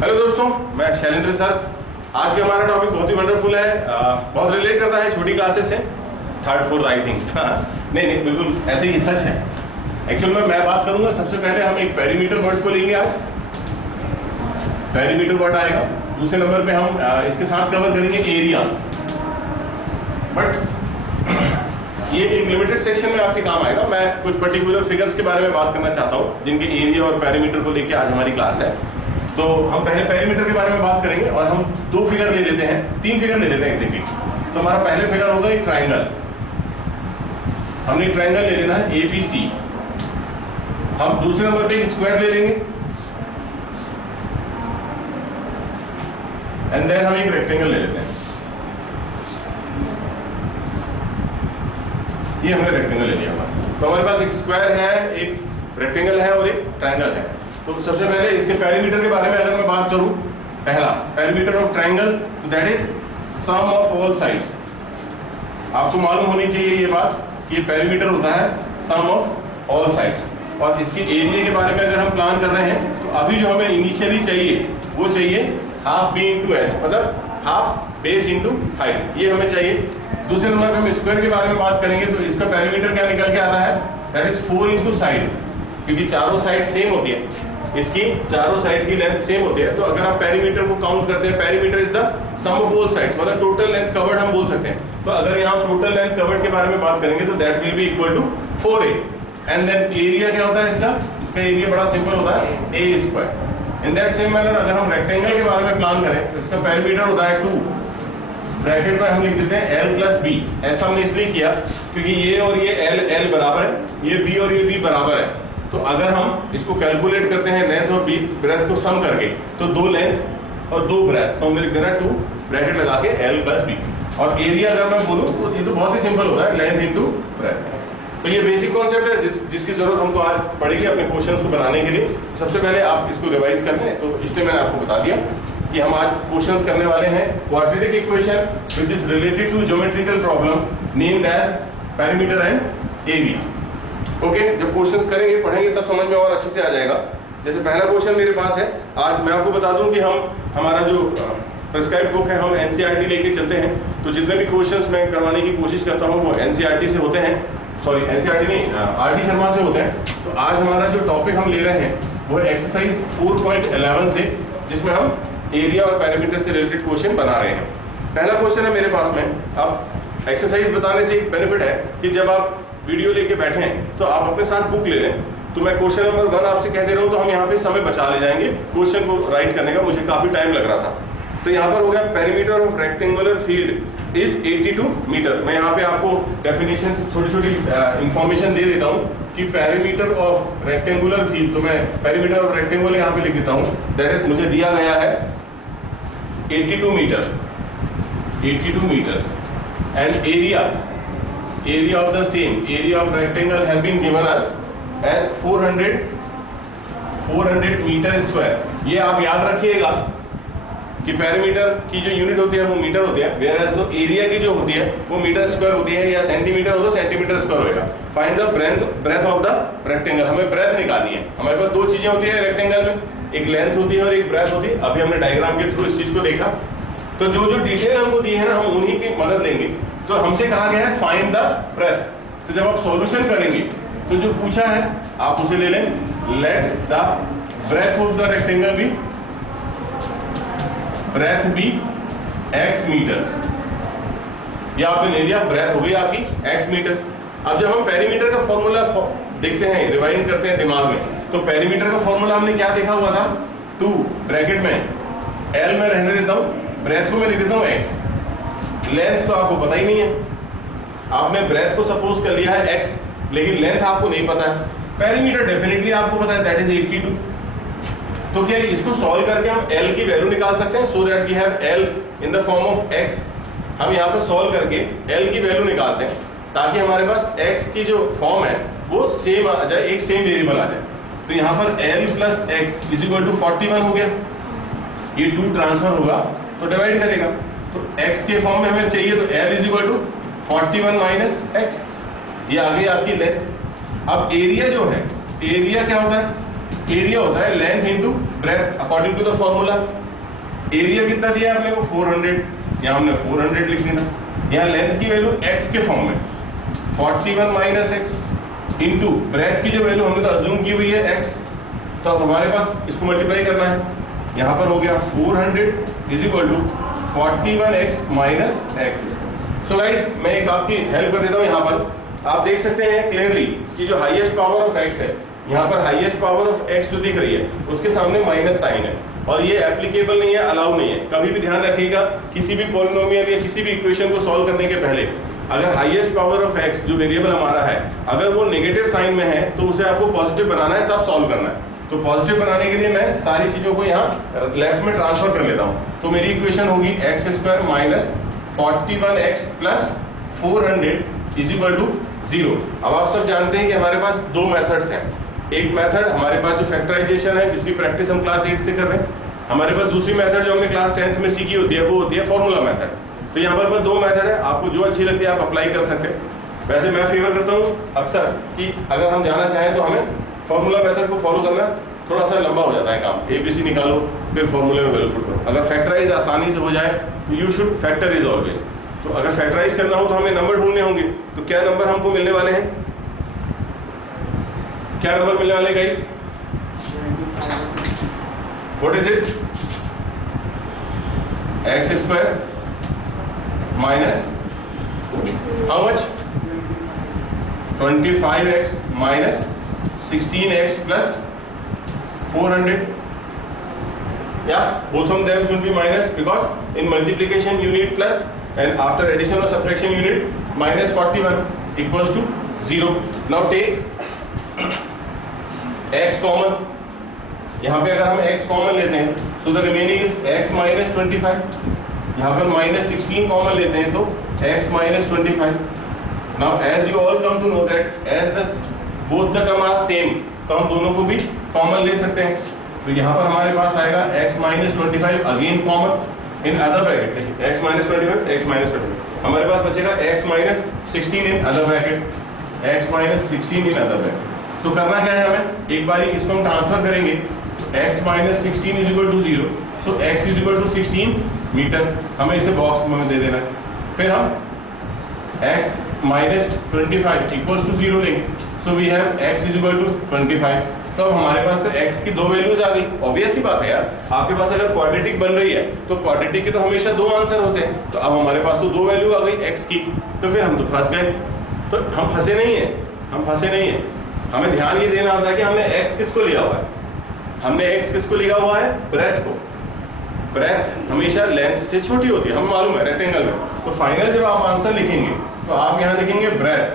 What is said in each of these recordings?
Hello दोस्तों, मैं Shailendra sir. आज का हमारा टॉपिक बहुत ही वंडरफुल है, बहुत रिलेट करता है छोटी क्लासेस से, थर्ड फोर्थ आई थिंक। नहीं, बिल्कुल ऐसे ही सच है। एक्चुअल में मैं बात करूंगा, सबसे पहले हम एक पेरीमीटर वर्ड को लेंगे। आज पेरीमीटर वर्ड आएगा। दूसरे नंबर पे हम इसके साथ कवर करेंगे एरिया। बट ये एक लिमिटेड सेक्शन में आपके काम आएगा। मैं कुछ पर्टिकुलर फिगर्स के बारे में बात करना चाहता हूँ जिनके एरिया और पेरीमीटर को लेके आज हमारी क्लास है। तो हम पहले पेरीमीटर के बारे में बात करेंगे और हम दो फिगर ले लेते हैं, तीन फिगर ले लेते हैं एक्जेक्टली। तो हमारा पहले फिगर होगा एक ट्राइंगल। हमने ट्राइंगल ले लेना है ABC। हम दूसरे नंबर पे एक स्क्वायर ले लेंगे एंड देन हम एक रेक्टेंगल ले लेते हैं। ये हमने रेक्टेंगल ले लिया हमारा। तो हमारे पास एक स्क्वायर है, एक रेक्टेंगल है और एक ट्राइंगल है। तो सबसे पहले इसके पेरीमीटर के बारे में अगर मैं बात करूं, पहला पेरीमीटर ऑफ ट्राइंगल, तो that is sum of all sides. आपको मालूम होनी चाहिए ये बात, ये पेरीमीटर होता है सम ऑफ ऑल साइड्स। और इसके एरिया के बारे में अगर हम प्लान कर रहे हैं तो अभी जो हमें इनिशियली चाहिए वो चाहिए हाफ बी इंटू एच, मतलब हाफ बेस इंटू हाइट, ये हमें चाहिए। दूसरे नंबर पे हम स्क्वायर के बारे में बात करेंगे तो इसका पेरीमीटर क्या निकल के आता है, दैट इज 4 इंटू साइड, क्योंकि चारों साइड सेम होती है। इसकी चारों साइड की लेंथ सेम होती है। तो अगर आप पेरीमीटर को काउंट करते हैं, perimeter is the sum of all sides, मतलब टोटल लेंथ कवर्ड हम बोल सकते हैं। तो अगर यहाँ टोटल लेंथ कवर्ड के बारे में बात करेंगे तो that will be equal to 4a। And then area क्या होता है इसका एरिया बड़ा सिंपल होता है a square. In that same manner अगर हम रेक्टेंगल के बारे में प्लान करें तो इसका पेरीमीटर होता है 2, ब्रैकेट में हम लिख देते हैं l प्लस b। ऐसा हमने इसलिए किया क्योंकि ये और ये l बराबर है, ये b और ये b बराबर है। तो अगर हम इसको कैलकुलेट करते हैं लेंथ और ब्रेथ को सम करके, तो 2 लेंथ और 2 ब्रेथ, तो हमने लिख देना 2 ब्रैकेट लगा के l प्लस b। और एरिया अगर मैं बोलूँ तो ये तो बहुत ही सिंपल होता है, लेंथ इंटू ब्रेथ। तो ये बेसिक कॉन्सेप्ट है जिसकी जरूरत हमको आज पड़ेगी अपने क्वेश्चंस को बनाने के लिए। सबसे पहले आप इसको रिवाइज कर लें, तो इसलिए मैंने आपको बता दिया कि हम आज क्वेश्चंस करने वाले हैं quadratic equation which is related to geometrical problem named as perimeter and area. Okay, जब क्वेश्चंस करेंगे पढ़ेंगे तब समझ में और अच्छे से आ जाएगा। जैसे पहला क्वेश्चन मेरे पास है, आज मैं आपको बता दूं कि हमारा जो प्रिस्क्राइब बुक है हम एनसीईआरटी लेके चलते हैं। तो जितने भी क्वेश्चंस मैं करवाने की कोशिश करता हूं वो एनसीईआरटी से होते हैं, सॉरी एनसीईआरटी नहीं, आरडी शर्मा से होते हैं। तो आज हमारा जो टॉपिक हम ले रहे हैं वो है एक्सरसाइज 4.11 से, जिसमें हम एरिया और पैरामीटर से रिलेटेड क्वेश्चन बना रहे हैं। पहला क्वेश्चन है मेरे पास में। अब एक्सरसाइज बताने से एक बेनिफिट है कि जब आप वीडियो लेके बैठे हैं तो आप अपने साथ बुक ले लें। तो मैं क्वेश्चन नंबर 1 आपसे कह दे रहा हूँ, तो हम यहाँ पे समय बचा ले जाएंगे क्वेश्चन को राइट करने का। मुझे काफी टाइम लग रहा था। तो यहाँ पर हो गया perimeter of rectangular field is 82 metre. मैं यहाँ पे आपको डेफिनेशन छोटी छोटी इंफॉर्मेशन दे देता हूँ कि पेरीमीटर ऑफ रेक्टेंगुलर फील्ड, तो मैं पेरीमीटर ऑफ रेक्टेंगुलर यहाँ पे लिख देता हूँ। दैट इज मुझे दिया गया है 82 metre, 82 metre. And area of the same area of rectangle have been given us as 400 metre square. ये आप याद रखिएगा कि पेरीमीटर की जो यूनिट होती है वो मीटर होती है, whereas तो एरिया की जो होती है वो मीटर स्क्वायर होती है, या सेंटीमीटर हो तो सेंटीमीटर स्क्वायर होएगा। Find the breadth of the rectangle. हमें ब्रेथ निकालनी है। हमारे पास 2 चीजें होती है रेक्टेंगल में, एक लेंथ होती है और एक ब्रेथ होती है। अभी हमने डायग्राम के थ्रू इस चीज को देखा। तो जो डिटेल हमको दी है ना, हम उन्हीं की मदद लेंगे। तो हमसे कहा गया है फाइंड द ब्रेथ। तो जब आप सॉल्यूशन करेंगे तो जो पूछा है आप उसे ले लें। Let the breadth of the rectangle be x metres. ये आपने ले लिया, ब्रेथ हो गई आपकी x मीटर्स। अब जब हम पेरीमीटर का फॉर्मूला देखते हैं, रिवाइंड करते हैं दिमाग में, तो पेरीमीटर का फॉर्मूला हमने क्या देखा हुआ था, 2 ब्रैकेट में l में रहने देता हूँ, ब्रेथ को मैं लिख देता हूँ x। लेंथ तो आपको पता ही नहीं है, आपने ब्रेथ को सपोज कर लिया है x, लेकिन लेंथ आपको नहीं पता है। पेरीमीटर डेफिनेटली आपको पता है, दैट इज 82। तो क्या इसको सॉल्व करके हम l की वैल्यू निकाल सकते हैं, so that we have l in the form of x। हम यहाँ पर सॉल्व करके l की वैल्यू निकालते हैं ताकि हमारे पास x की जो फॉर्म है वो सेम आ जाए, एक सेम वेरिएबल आ जाए। तो यहाँ पर l plus x is equal to 41 हो गया। ये 2 ट्रांसफर होगा तो डिवाइड करेगा, तो x के फॉर्म में हमें चाहिए, तो l is equal to 41 minus x। ये आ गई आपकी लेंथ। अब एरिया जो है, एरिया क्या होता है, एरिया होता है length into breadth according to the formula. Area कितना दिया है आपने को 400, यहाँ हमने 400 लिख देना। यहाँ लेंथ की वैल्यू x के फॉर्म में 41 माइनस x इंटू ब्रेथ की जो वैल्यू हमने तो अज्यूम की हुई है x, तो अब हमारे पास इसको मल्टीप्लाई करना है। यहाँ पर हो गया 400 is equal to 41x minus x। So guys मैं एक आपकी हेल्प कर देता हूँ। यहाँ पर आप देख सकते हैं क्लियरली कि जो हाईएस्ट पावर ऑफ x है, यहाँ पर हाईएस्ट पावर ऑफ x जो दिख रही है उसके सामने माइनस साइन है, और ये एप्लीकेबल नहीं है, अलाउ नहीं है। कभी भी ध्यान रखिएगा किसी भी पॉलिनोमियल या किसी भी इक्वेशन को सॉल्व करने के पहले अगर हाईएस्ट पावर ऑफ x जो वेरिएबल हमारा है अगर वो नेगेटिव साइन में है तो उसे आपको पॉजिटिव बनाना है, तब सॉल्व करना है। तो पॉजिटिव बनाने के लिए मैं सारी चीज़ों को यहाँ लेफ्ट में ट्रांसफर कर लेता हूँ। तो मेरी इक्वेशन होगी x square minus 41x plus 400 is equal to 0। अब आप सब जानते हैं कि हमारे पास दो मेथड्स हैं। एक मेथड हमारे पास जो फैक्टराइजेशन है जिसकी प्रैक्टिस हम क्लास 8 से कर रहे हैं, हमारे पास दूसरी मेथड जो हमने क्लास 10th में सीखी होती है वो होती है फॉर्मूला मेथड। तो यहाँ पर दो मेथड है, आपको जो अच्छी लगती है आप अप्लाई कर सकते हैं। वैसे मैं फेवर करता हूँ अक्सर कि अगर हम जाना चाहें तो हमें फॉर्मूला मेथड को फॉलो करना थोड़ा सा लंबा हो जाता है काम, ABC निकालो फिर फॉर्मूले में वैल्यू पुट करो। अगर फैक्टराइज आसानी से हो जाए यू शुड फैक्टराइज ऑलवेज। तो अगर फैक्टराइज करना हो तो हमें नंबर ढूंढने होंगे, तो क्या नंबर हमको मिलने वाले हैं, क्या नंबर मिलने वाले guys? What is it? X square minus how much? 25x minus 16x plus 400. Yeah, both of them should be minus because in multiplication you need plus and after addition or subtraction you need minus 41 equals to 0. Now take x common. यहाँ पे अगर हम x common लेते हैं so the remaining is x minus 25. यहाँ पर minus 16 common लेते हैं तो x minus 25. Now as you all come to know that as the both the term are same, तो हम दोनों को भी कॉमन ले सकते हैं। तो यहाँ पर हमारे पास आएगा x minus 25 again common in other bracket, x minus 25 x minus 25। हमारे पास बचेगा x minus 16 in other bracket, x minus 16 in other bracket. तो करना क्या है हमें, एक बारी इसको हम ट्रांसफर करेंगे, x minus 16 is equal to 0, so x is equal to 16 metre, हमें इसे बॉक्स में दे देना। फिर हम x minus 25 इक्वल्स टू 0 लेंगे, so we have x is equal to 25। तो हमारे पास तो x की दो वैल्यूज आ गई। ऑब्वियस ही बात है यार, आपके पास अगर क्वाड्रेटिक बन रही है तो क्वाड्रेटिक के तो हमेशा दो आंसर होते हैं। तो अब हमारे पास तो दो वैल्यू आ गई x की, तो फिर हम तो फंस गए। तो हम फंसे नहीं है, हम फंसे नहीं है। हमें ध्यान ये देना होता है कि हमने x किसको लिया हुआ है, हमने x किसको लिया हुआ है, ब्रेथ को। ब्रेथ हमेशा लेंथ से छोटी होती है, हमें मालूम है रेक्टेंगल में। तो फाइनल जब आप आंसर लिखेंगे तो आप यहाँ लिखेंगे breadth,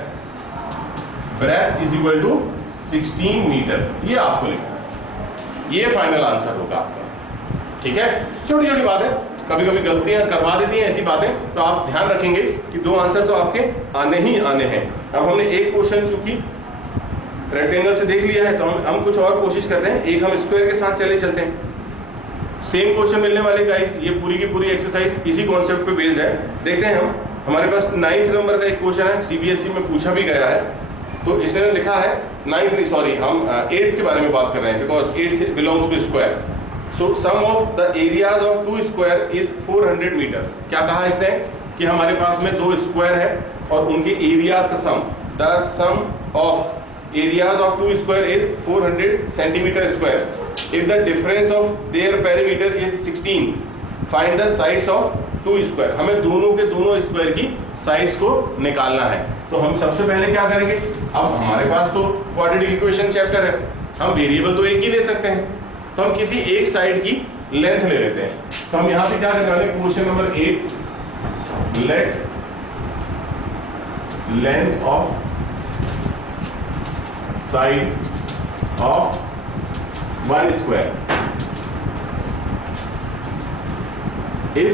breadth is equal to 16 metre, ये आपको लिखना, ये फाइनल आंसर होगा आपका। ठीक है, छोटी छोटी बात है, कभी कभी गलतियां करवा देती हैं ऐसी बातें, तो आप ध्यान रखेंगे कि दो आंसर तो आपके आने ही आने हैं। अब हमने एक क्वेश्चन चूंकि रेक्टेंगल से देख लिया है तो हम कुछ और कोशिश करते हैं। एक हम स्क्वायर के साथ चलते हैं, सेम क्वेश्चन मिलने वाले गाइस, ये पूरी की पूरी एक्सरसाइज इसी कॉन्सेप्ट पे बेस्ड है। देखते हैं हम, हमारे पास 9th नंबर का एक क्वेश्चन है, CBSE में पूछा भी गया है। तो इसने लिखा है 9th नहीं सॉरी, हम 8th के बारे में बात कर रहे हैं, because 8th belongs to square. So sum of the areas of two square is 400 metre. क्या कहा इसने कि हमारे पास में दो स्क्वायर है और उनके एरियाज का sum, the sum of areas of two square is 400 centimeter square. If the difference of their perimeter is 16, find the sides of two square. हमें दोनों के दोनों स्क्वायर की साइड्स को निकालना है। तो हम सबसे पहले क्या करेंगे, अब हमारे पास तो क्वाड्रेटिक इक्वेशन चैप्टर है, हम वेरिएबल तो एक ही दे सकते हैं, तो हम किसी एक साइड की लेंथ ले लेते हैं। तो हम यहाँ पे क्या करने वाले, question number 8, let length of side of one square is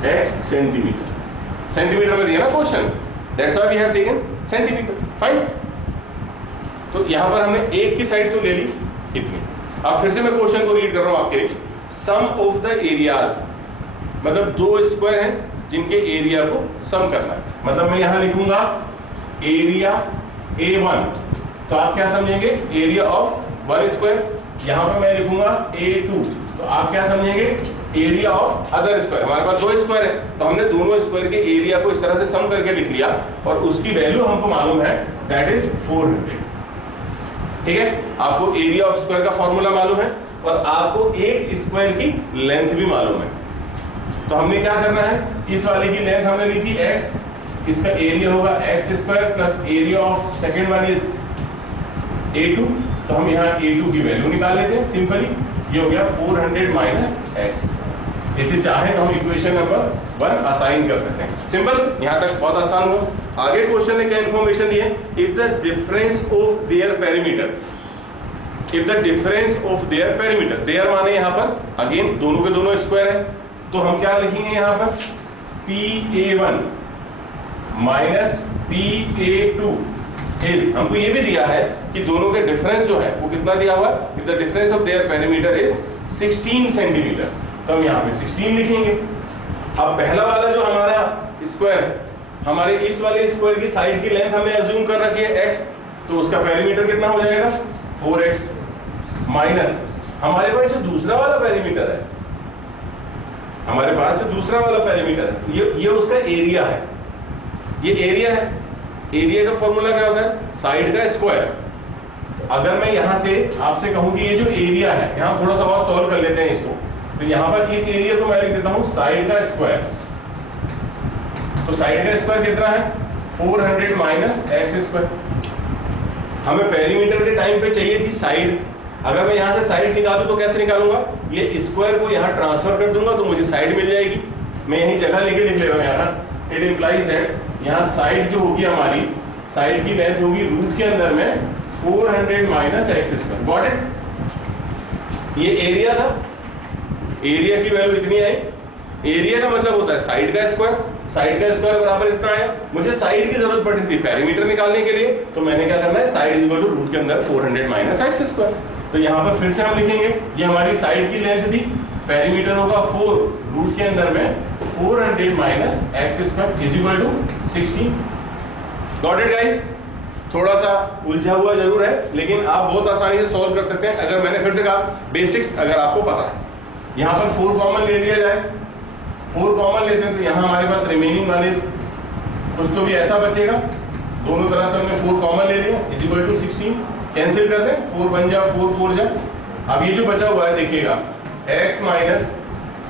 x centimetre. Centimetre में दिया ना question, that's why we have taken centimetre. Fine, तो यहां पर हमने एक की साइड तो ले ली इतनी। अब फिर से मैं क्वेश्चन को रीड कर रहा हूं आपके लिए। सम ऑफ द एरियाज, मतलब दो स्क्वायर हैं जिनके एरिया को सम करना है। मतलब मैं यहां लिखूंगा एरिया A1, तो आप क्या समझेंगे, एरिया ऑफ 1 स्क्वायर, यहाँ पे मैं लिखूंगा A2, तो आप क्या समझेंगे, एरिया ऑफ अदर स्क्वायर। हमारे पास 2 स्क्वायर है, तो हमने दोनों स्क्वायर के एरिया को इस तरह से सम करके लिख लिया और उसकी वैल्यू हमको मालूम है, दैट इज 400। ठीक है, आपको एरिया ऑफ स्क्वायर का फॉर्मूला मालूम है और आपको एक स्क्वायर की लेंथ भी मालूम है। तो हमने क्या करना है, इस वाले की लेंथ हमने ली थी x, इसका एरिया होगा x square plus area of second one is A2, तो हम यहाँ A2 की वैल्यू निकाल लेते हैं सिंपली, ये हो गया 400 माइनस x। इसे चाहे तो हम इक्वेशन नंबर 1 असाइन कर सकते हैं। सिंपल, यहाँ तक बहुत आसान हो। आगे क्वेश्चन ने क्या इंफॉर्मेशन दी है, if the difference of their perimeter, if the difference of their perimeter, their माने यहाँ पर अगेन दोनों के दोनों स्क्वायर है, तो हम क्या लिखेंगे यहाँ पर, PA1 माइनस PA2 इज, हमको ये भी दिया है कि दोनों के डिफरेंस जो है वो कितना दिया हुआ, if the difference of their perimeter is 16 centimetre, तो हम यहाँ पे 16 लिखेंगे। अब पहला वाला जो हमारा स्क्वायर है, हमारे इस वाले स्क्वायर की साइड की लेंथ हमने अज्यूम कर रखी है x, तो उसका पेरीमीटर कितना हो जाएगा 4x, माइनस हमारे पास जो दूसरा वाला पेरीमीटर है, हमारे पास जो दूसरा वाला पेरीमीटर है, ये उसका एरिया है, ये एरिया है। एरिया का फॉर्मूला क्या होता है, साइड का स्क्वायर। अगर मैं यहां से आपसे कहूं कि ये जो एरिया है, यहां थोड़ा सा और सॉल्व कर लेते हैं इसको, तो यहां पर इस एरिया को मैं लिख देता हूं साइड का स्क्वायर। तो साइड का स्क्वायर कितना है, 400 माइनस एक्स स्क्वायर। हमें पेरीमीटर के टाइम पे चाहिए थी साइड, अगर मैं यहां से साइड निकालूं तो कैसे निकालूंगा, ये स्क्वायर को यहां ट्रांसफर कर दूंगा तो मुझे साइड मिल जाएगी। मैं यही जगह लेके लिख ले रहा हूं यहाँ, इट इंप्लाइज दैट यहाँ साइड जो होगी हमारी, साइड की लेंथ होगी रूट के अंदर में 400 minus x square. Got it, ये एरिया था, एरिया की वैल्यू इतनी आई। एरिया का मतलब होता है साइड का स्क्वायर, साइड का स्क्वायर बराबर इतना आया। मुझे साइड की जरूरत पड़ी थी पेरीमीटर निकालने के लिए, तो मैंने क्या करना है, side is equal to root के अंदर 400 माइनस एक्स स्क्वायर। तो यहाँ पर फिर से हम लिखेंगे, ये हमारी साइड की लेंथ थी, पेरीमीटर होगा 4, रूट के अंदर में 400 minus x square is equal to 16। Got it guys, थोड़ा सा उलझा हुआ जरूर है, लेकिन आप बहुत आसानी से सॉल्व कर सकते हैं अगर मैंने फिर से कहा बेसिक्स अगर आपको पता है। यहाँ पर 4 कॉमन ले लिया जाए, 4 कॉमन लेते हैं तो यहाँ हमारे पास रिमेनिंग वन इज कुछ तो भी ऐसा बचेगा, दोनों तरफ से हमने 4 कॉमन ले लिया इज इक्वल टू 16। कैंसिल कर दें, 4 बन जा 4 4 जा। अब ये जो बचा हुआ है देखिएगा, x minus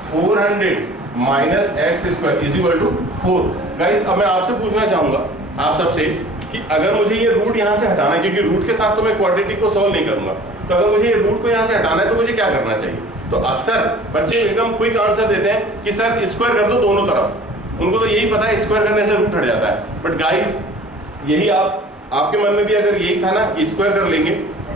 400 minus x square is equal to 4। Guys अब मैं आपसे पूछना चाहूंगा आप सबसे कि अगर मुझे ये रूट यहाँ से हटाना है, क्योंकि रूट के साथ तो मैं क्वाड्रेटिक को सॉल्व नहीं करूंगा, तो अगर मुझे ये रूट को यहाँ से हटाना है तो मुझे क्या करना चाहिए। तो अक्सर बच्चे एकदम क्विक आंसर देते हैं कि सर स्क्वायर कर दो दोनों तरफ, उनको तो यही पता है स्क्वायर करने से रूट हट जाता है। बट गाइस यही आपके मन में भी अगर यही था ना कि स्क्वायर कर लेंगे,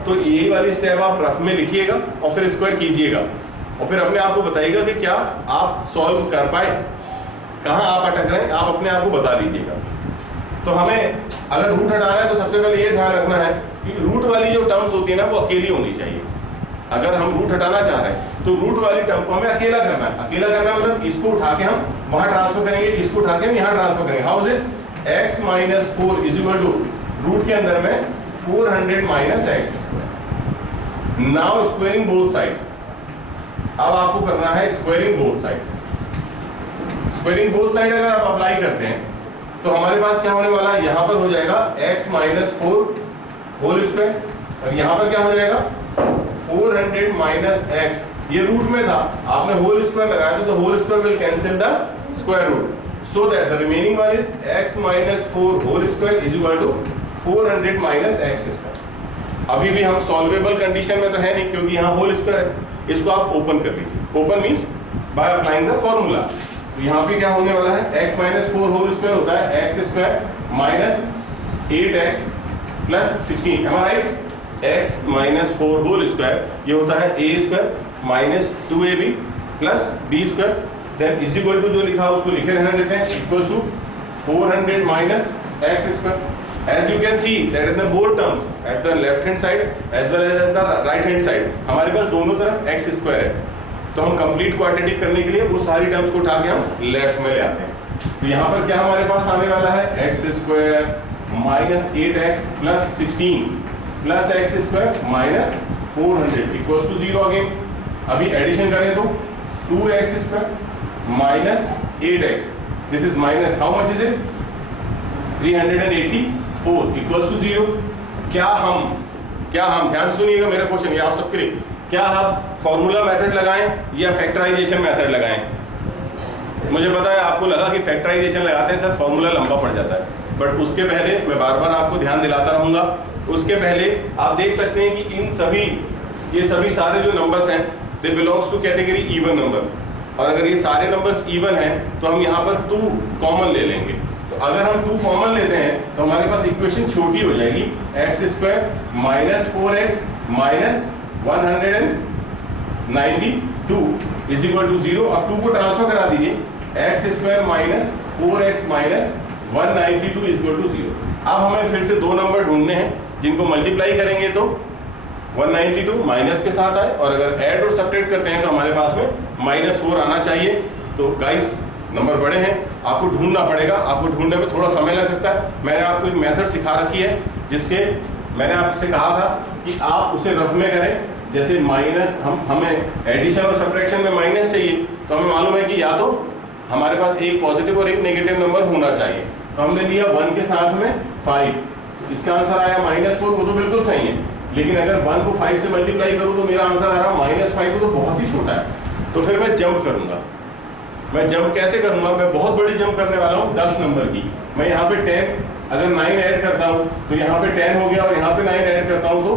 तो यही वाली स्टेप आप रफ में लिखिएगा और फिर स्क्वायर कीजिएगा और फिर अपने आप को बताइएगा कि क्या आप सॉल्व कर पाए, कहाँ आप अटक रहे हैं, आप अपने आप को बता दीजिएगा। तो हमें अगर रूट हटाना है तो सबसे पहले ये ध्यान रखना है कि रूट वाली जो टर्म्स होती है ना वो अकेली होनी चाहिए। अगर हम रूट हटाना चाह रहे हैं तो रूट वाली टर्म को हमें अकेला करना है। अकेला करना मतलब इसको उठा के हम वहां ट्रांसफर करेंगे, इसको उठा के हम यहाँ ट्रांसफर करेंगे। How is it, x minus 4 is equal to root के अंदर में 400 minus x square. Now squaring both side, अब आपको करना है squaring both side. Squaring both side अगर आप अप्लाई करते हैं तो हमारे पास क्या होने वाला है, यहाँ पर हो जाएगा x माइनस 4 होल स्क्वायर और यहाँ पर क्या हो जाएगा 400 माइनस एक्स। ये रूट में था, आपने होल स्क्वायर लगाया तो whole square will cancel the square root, so that the remaining one is x minus 4 whole square is equal to 400 minus x square. अभी भी हम सॉल्वेबल कंडीशन में तो है नहीं क्योंकि यहाँ होल स्क्वायर है। इसको आप ओपन कर लीजिए, open means by applying the formula. यहाँ पे क्या होने वाला है, x माइनस 4 होल स्क्वायर होता है x square minus 8x plus 16, am I right? x minus 4 whole square ये होता है a square minus 2ab plus b square, then is equal to जो लिखा उसको लिखे रहने देते हैं, equal to 400 minus x square. As you can see that in the both terms at the left hand side as well as at the right hand side हमारे पास दोनों तरफ x स्क्वायर है, तो हम कंप्लीट क्वाड्रेटिक करने के लिए वो सारी टर्म्स को उठा के हम लेफ्ट में ले आते हैं। तो यहाँ पर क्या हमारे पास आने वाला है, x square minus 8x plus 16 plus x square minus 400 equals to 0 again. अभी एडिशन करें तो 2x square minus 8x, this is minus how much is it 384 equals to 0। क्या हम ध्यान से सुनिएगा मेरा क्वेश्चन, ये आप सबके लिए, क्या हम फॉर्मूला मेथड लगाएं या फैक्टराइजेशन मेथड लगाएं? मुझे पता है आपको लगा कि फैक्टराइजेशन लगाते हैं सर फॉर्मूला लंबा पड़ जाता है, बट उसके पहले मैं बार बार आपको ध्यान दिलाता रहूंगा। उसके पहले आप देख सकते हैं कि ये सभी सारे जो नंबर्स हैं they belongs to category even number, और अगर ये सारे नंबर्स इवन हैं तो हम यहाँ पर 2 कॉमन ले लेंगे। तो अगर हम 2 कॉमन लेते हैं तो हमारे पास इक्वेशन छोटी हो जाएगी, x square minus 4x minus 192 is equal to 0। अब 2 को ट्रांसफर करा दीजिए, x square minus 4x minus 192 is equal to 0। अब हमें फिर से 2 नंबर ढूंढने हैं जिनको मल्टीप्लाई करेंगे तो 192 माइनस के साथ आए, और अगर ऐड और सब्ट्रैक्ट करते हैं तो हमारे पास में -4 आना चाहिए। तो गाइस नंबर बड़े हैं, आपको ढूंढना पड़ेगा, आपको ढूंढने में थोड़ा समय लग सकता है। मैंने आपको एक मेथड सिखा रखी है जिसके मैंने आपसे कहा था कि आप उसे रफ में करें। जैसे माइनस हमें एडिशन और सब्ट्रैक्शन में माइनस चाहिए, तो हमें मालूम है कि या तो हमारे पास एक पॉजिटिव और एक नेगेटिव नंबर होना चाहिए। तो हमने लिया 1 के साथ में 5, इसका आंसर आया -4, वो तो बिल्कुल सही है। लेकिन अगर 1 को 5 से मल्टीप्लाई करूँ तो मेरा आंसर आ रहा -5, तो बहुत ही छोटा है। तो फिर मैं जंप करूँगा। मैं जंप कैसे करूँगा? मैं बहुत बड़ी जंप करने वाला हूँ 10 नंबर की। मैं यहाँ पे 10, अगर 9 ऐड करता हूँ तो यहाँ पे 10 हो गया, और यहाँ पे 9 ऐड करता हूँ तो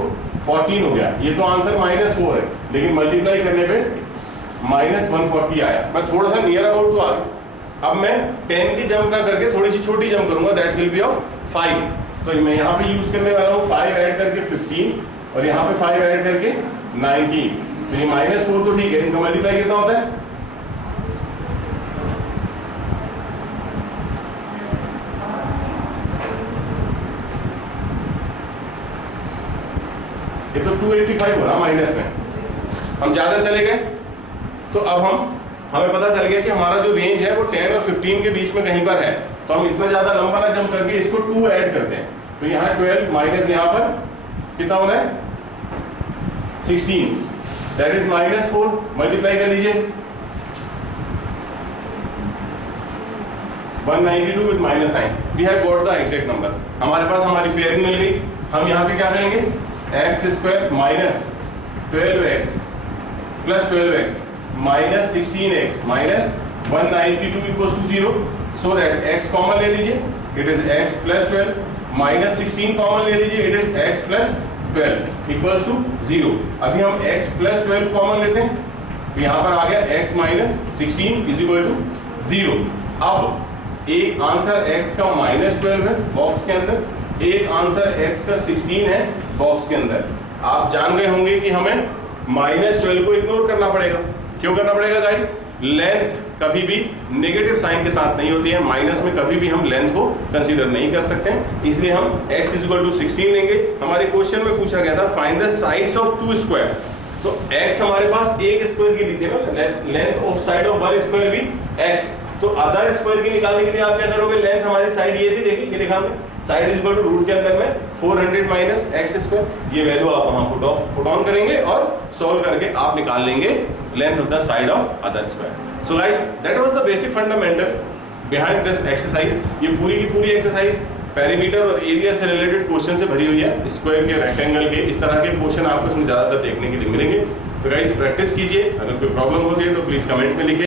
14 हो गया। ये तो आंसर -4 है, लेकिन मल्टीप्लाई करने पे -140 आया। मैं थोड़ा सा नियर अबाउट तो आ गया। अब मैं 10 की जंप ना करके थोड़ी सी छोटी जंप करूँगा, दैट विल बी ऑफ 5। तो मैं यहाँ पे यूज करने वाला हूँ 5 ऐड करके 15, और यहाँ पे 5 ऐड करके 19। तो ये -4 तो ठीक है, इनका मल्टीप्लाई कितना होता है? ये तो 285 हो रहा माइनस में। हम ज्यादा चले गए, तो अब हमें पता चल गया कि हमारा जो रेंज है वो 10 और 15 के बीच में कहीं पर है। तो हम इतना ज्यादा लंबा ना जंप करके इसको 2 ऐड करते हैं। तो यहाँ 12 माइनस यहाँ पर कितना होना है 16, दैट इज -4। मल्टीप्लाई कर लीजिए 192 with minus sign, we have got the exact number. हमारे पास हमारी पेयरिंग मिल गई। हम यहाँ पे क्या करेंगे, x square minus 12x plus 12x minus 16x minus 192 equals to 0। So that x common ले लीजिए, it is x plus 12, minus 16 common ले लीजिए, it is x plus 12 equals to 0। अभी हम x प्लस 12 कॉमन लेते हैं, तो यहाँ पर आ गया x minus 16 is equal to 0। अब एक आंसर x का -12 है बॉक्स के अंदर, एक आंसर x का 16 है बॉक्स के अंदर। आप जान गए होंगे कि हमें -12 को इग्नोर करना पड़ेगा। क्यों करना पड़ेगा गाइस? लेंथ कभी भी नेगेटिव साइन के साथ नहीं होती है, माइनस में कभी भी हम लेंथ को कंसीडर नहीं कर सकते, इसलिए हम x इज इक्वल टू 16 लेंगे। हमारे क्वेश्चन में पूछा गया था find the sides of 2 square. तो x हमारे पास एक स्क्वायर की ली थी ना, length of side of 1 square भी x। तो अदर स्क्वायर की निकालने के लिए आप क्या करोगे, लेंथ हमारी साइड ये थी, देखिए ये लिखा हमने, side is equal to root के अंदर में 400 माइनस x स्क्वायर, ये वैल्यू आप वहां पुट ऑन करेंगे और सॉल्व करके आप निकाल लेंगे length of the side of other square. So guys that was the basic fundamental behind this exercise. ये पूरी की पूरी एक्सरसाइज पेरीमीटर और एरिया से रिलेटेड क्वेश्चन से भरी हुई है। स्क्वायर के, रेक्टेंगल के, इस तरह के क्वेश्चन आपको इसमें ज्यादातर देखने के लिए मिलेंगे। तो गाइस प्रैक्टिस कीजिए, अगर कोई प्रॉब्लम होती है तो प्लीज कमेंट में लिखिए।